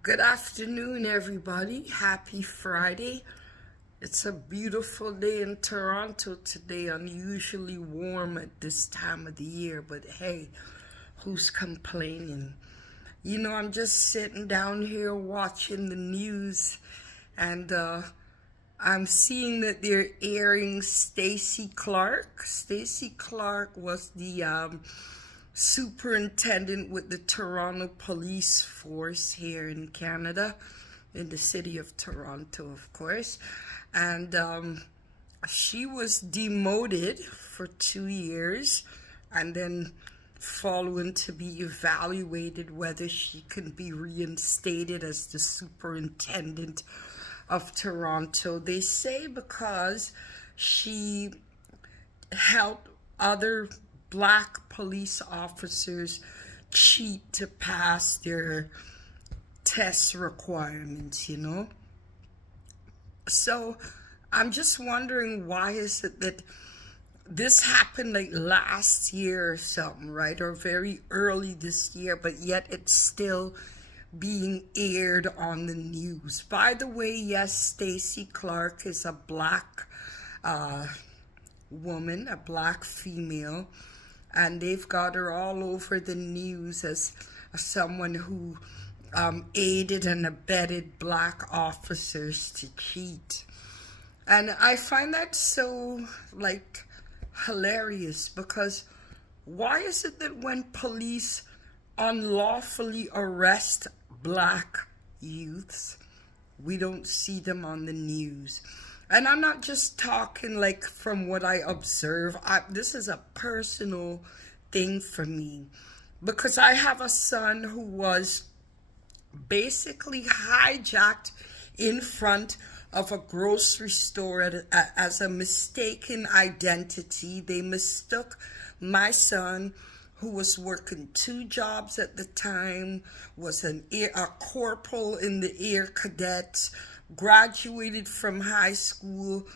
Good afternoon, everybody. Happy Friday. It's a beautiful day in Toronto today, unusually warm at this time of the year, but hey, who's complaining? I'm just sitting down here watching the news and I'm seeing that they're airing Stacey Clark. Stacey Clark was the superintendent with the Toronto Police Force here in Canada, in the city of Toronto, of course. And she was demoted for 2 years and then following to be evaluated whether she can be reinstated as the superintendent of Toronto. They say because she helped other black police officers cheat to pass their test requirements. So I'm just wondering, why is it that this happened like last year or something, right? Or very early this year, but yet it's still being aired on the news. By the way, yes, Stacey Clark is a black woman, a black female, and they've got her all over the news as someone who aided and abetted black officers to cheat. And I find that so, hilarious, because why is it that when police unlawfully arrest black youths, we don't see them on the news? And I'm not just talking from what I observe. This is a personal thing for me, because I have a son who was basically hijacked in front of a grocery store as a mistaken identity. They mistook my son, who was working 2 jobs at the time, was a corporal in the Air Cadets, graduated from high school,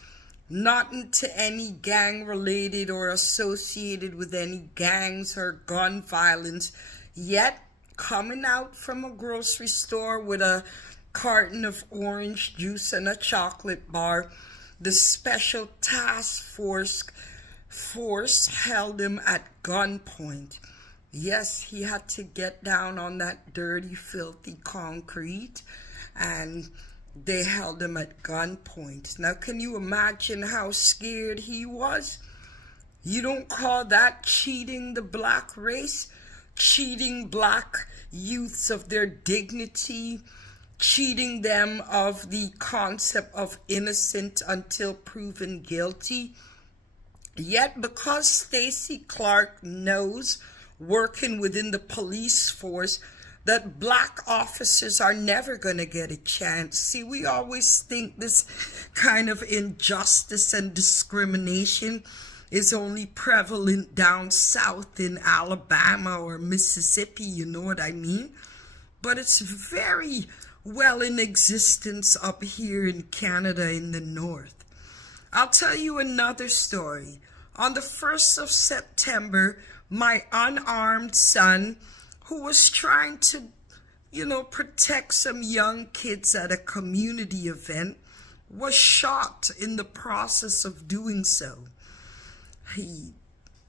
not into any gang related or associated with any gangs or gun violence, yet coming out from a grocery store with a carton of orange juice and a chocolate bar. The special task force held him at gunpoint. Yes, he had to get down on that dirty, filthy concrete, and they held him at gunpoint. Now, can you imagine how scared he was? You don't call that cheating the black race? Cheating black youths of their dignity, cheating them of the concept of innocent until proven guilty. Yet, because Stacey Clark knows, working within the police force, that black officers are never going to get a chance. See, we always think this kind of injustice and discrimination is only prevalent down south in Alabama or Mississippi, you know what I mean? But it's very well in existence up here in Canada in the north. I'll tell you another story. On the 1st of September, my unarmed son, who was trying to, protect some young kids at a community event, was shot in the process of doing so. He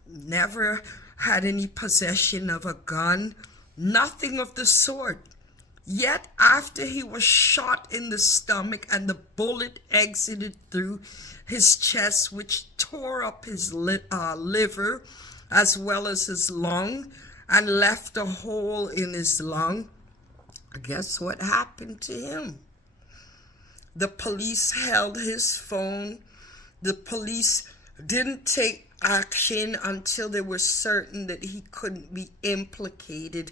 never had any possession of a gun, nothing of the sort. Yet, after he was shot in the stomach and the bullet exited through his chest, which tore up his liver as well as his lung and left a hole in his lung, guess what happened to him? The police held his phone. The police didn't take action until they were certain that he couldn't be implicated,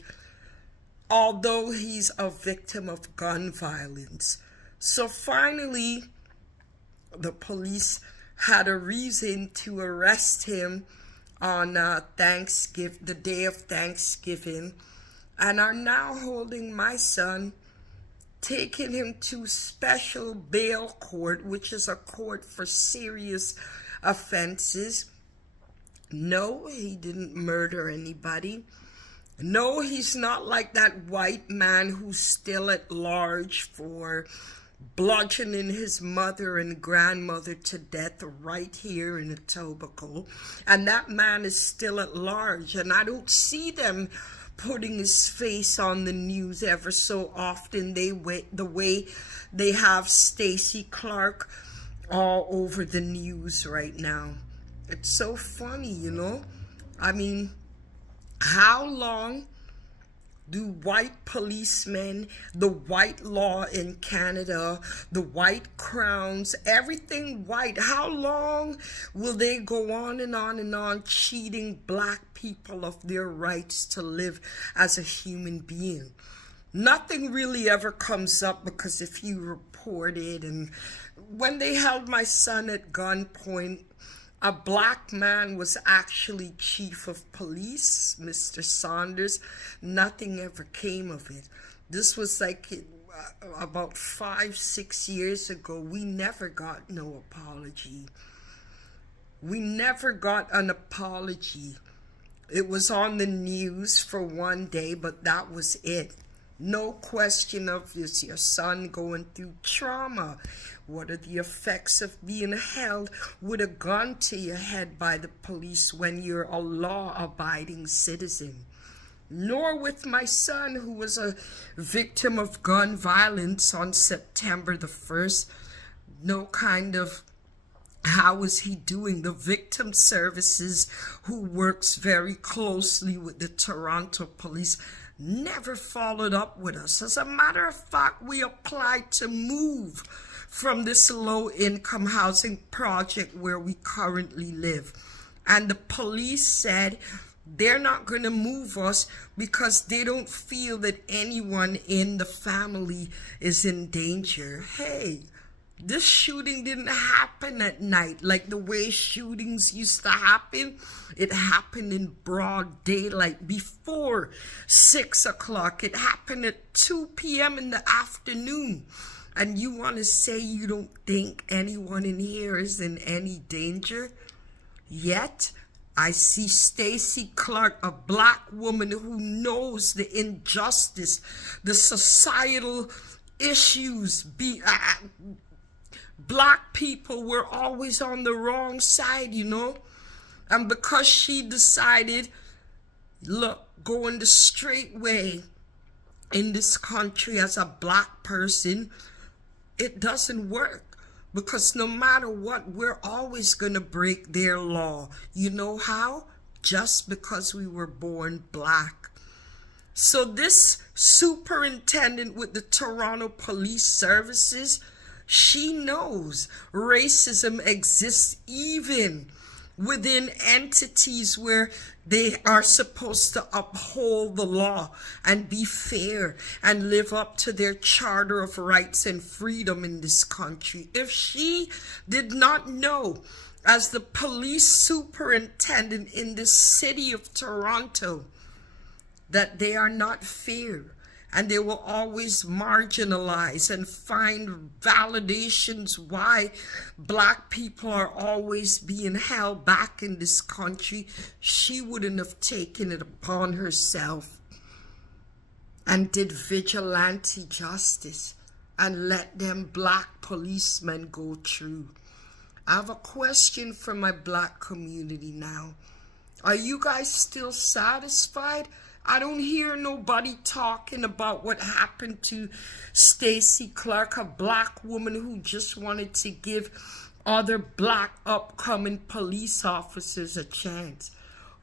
although he's a victim of gun violence. So finally, the police had a reason to arrest him on the day of Thanksgiving, and are now holding my son, taking him to special bail court, which is a court for serious offenses. No, he didn't murder anybody. No, he's not like that white man who's still at large for bludgeoning his mother and grandmother to death right here in Etobicoke. And that man is still at large. And I don't see them putting his face on the news ever so often. The way they have Stacey Clark all over the news right now. It's so funny, you know? I mean, how long do white policemen, the white law in Canada, the white crowns, everything white, how long will they go on and on and on cheating black people of their rights to live as a human being? Nothing really ever comes up, because if you report it, and when they held my son at gunpoint, a black man was actually chief of police, Mr. Saunders. Nothing ever came of it. This was like about 5-6 years ago. We never got no apology. We never got an apology. It was on the news for one day, but that was it. No question of, is your son going through trauma? What are the effects of being held with a gun to your head by the police when you're a law-abiding citizen? Nor with my son, who was a victim of gun violence on September the 1st. No kind of, how is he doing? The victim services, who works very closely with the Toronto police, never followed up with us. As a matter of fact, we applied to move from this low-income housing project where we currently live. And the police said they're not going to move us because they don't feel that anyone in the family is in danger. Hey, this shooting didn't happen at night like the way shootings used to happen. It happened in broad daylight before 6 o'clock. It happened at 2 p.m. in the afternoon. And you want to say you don't think anyone in here is in any danger? Yet, I see Stacey Clark, a black woman who knows the injustice, the societal issues, black people were always on the wrong side, you know? And because she decided, look, going the straight way in this country as a black person, it doesn't work. Because no matter what, we're always going to break their law. You know how? Just because we were born black. So this superintendent with the Toronto Police Services, she knows racism exists even within entities where they are supposed to uphold the law and be fair and live up to their charter of rights and freedom in this country. If she did not know, as the police superintendent in the city of Toronto, that they are not fair, and they will always marginalize and find validations why black people are always being held back in this country, she wouldn't have taken it upon herself and did vigilante justice and let them black policemen go through. I have a question for my black community now. Are you guys still satisfied? I don't hear nobody talking about what happened to Stacey Clark, a black woman who just wanted to give other black upcoming police officers a chance.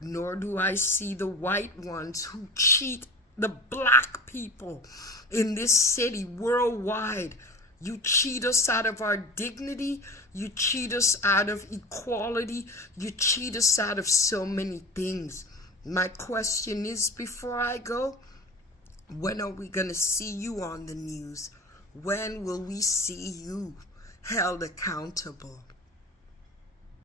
Nor do I see the white ones who cheat the black people in this city worldwide. You cheat us out of our dignity. You cheat us out of equality. You cheat us out of so many things. My question is, before I go, when are we going to see you on the news? When will we see you held accountable?